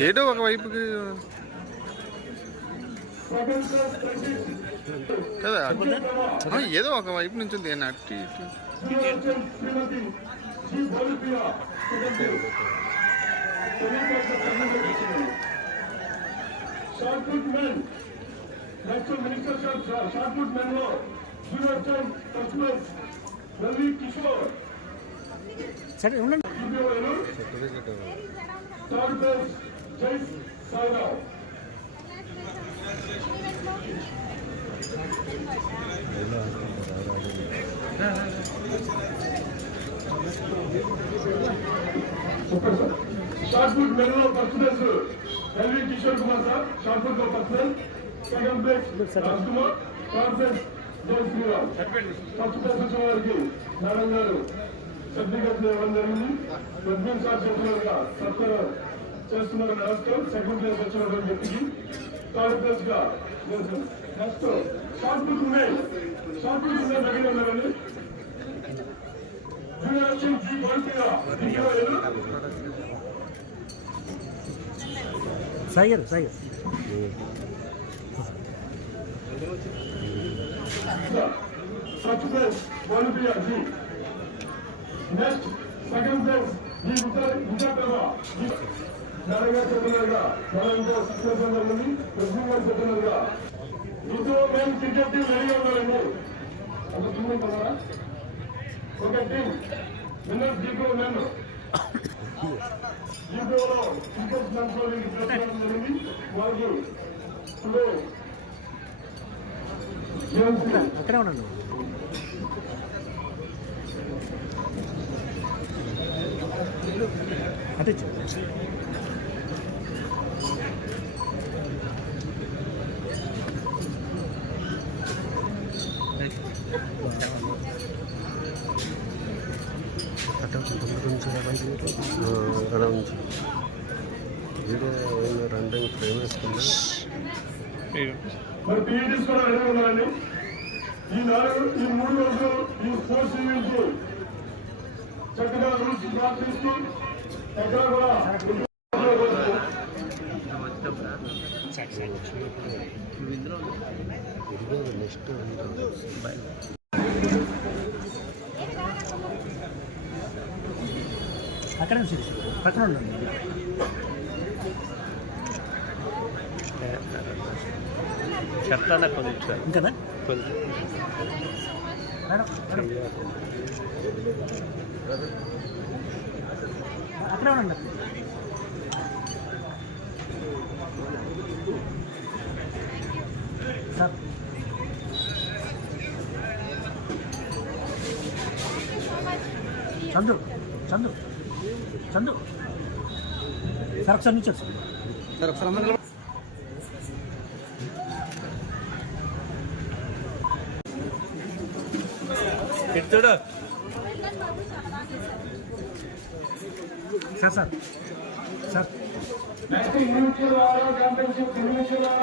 ఏదో ఒక వైపుకి. కదా? ఏదో ఒక వైపు నుంచి ఉంది. ఏనా? అట్టి ఇటు. సరే ఉండండి. Third place Jai Sairao shot put మెన్లో Kishore Kumar sir. షార్ట్ఫుట్లో personal second place Raj Kumar third place Jai Sriram. First place వచ్చిన వారికి మేడం గారు సర్టిఫికెట్ ఇవ్వడం జరిగింది. ప్రజ్ఞాన్ సార్ చెప్పినట్టుగా సత్కారం చేస్తున్నారు నమస్కారం సెకండ్ ప్లేస్ వచ్చినటువంటి వ్యక్తికి థర్డ్ ప్లేస్గా నెక్స్ట్ షార్ట్ పుట్ ఉన్నాయి షార్ట్ పుట్ ఉన్నాయి దగ్గర ఉన్నారండి. జీ ఫస్ట్ ప్లేస్ బల్పిగా జీ నెక్స్ట్ సెకండ్ ప్లేస్ ఈ ఉత్తర ఉత్తర చెప్పినట్టుగా మనం ఇంకో జరిగింది గారు చెప్పినట్టుగా. మేము క్రికెట్ టీం రెడీగా ఉన్నారండి. ఒక టీం ఒక టీం నేను క్రికెట్ జరిగింది. వారికి ఇప్పుడు అక్కడే ఉండండి. అంటే ఇచ్చు. అక్కడ వీడియో రెండు ఫ్రేమ్ వేసుకున్నా మరి పీఈటీస్ కూడా ఉన్నారండి ఈ నాలుగు ఈ మూడు రోజులు ఈ స్పోర్ట్స్ ఈవెంట్స్ చక్కగా రూల్స్ ప్రార్థిస్తూ ఎక్కడ కూడా ఇదిగో నెక్స్ట్ అక్కడే ఉంది శిరీష్. పక్కన ఉండండి చెప్తానా కొంచెం ఇంకదా కొంచెం మేడం మేడం అక్కడే ఉండండి సార్ చందు చందు చందు సార్ ఒకసారి నుంచి సార్ సార్ ఒకసారి అందరూ సార్ సార్ సార్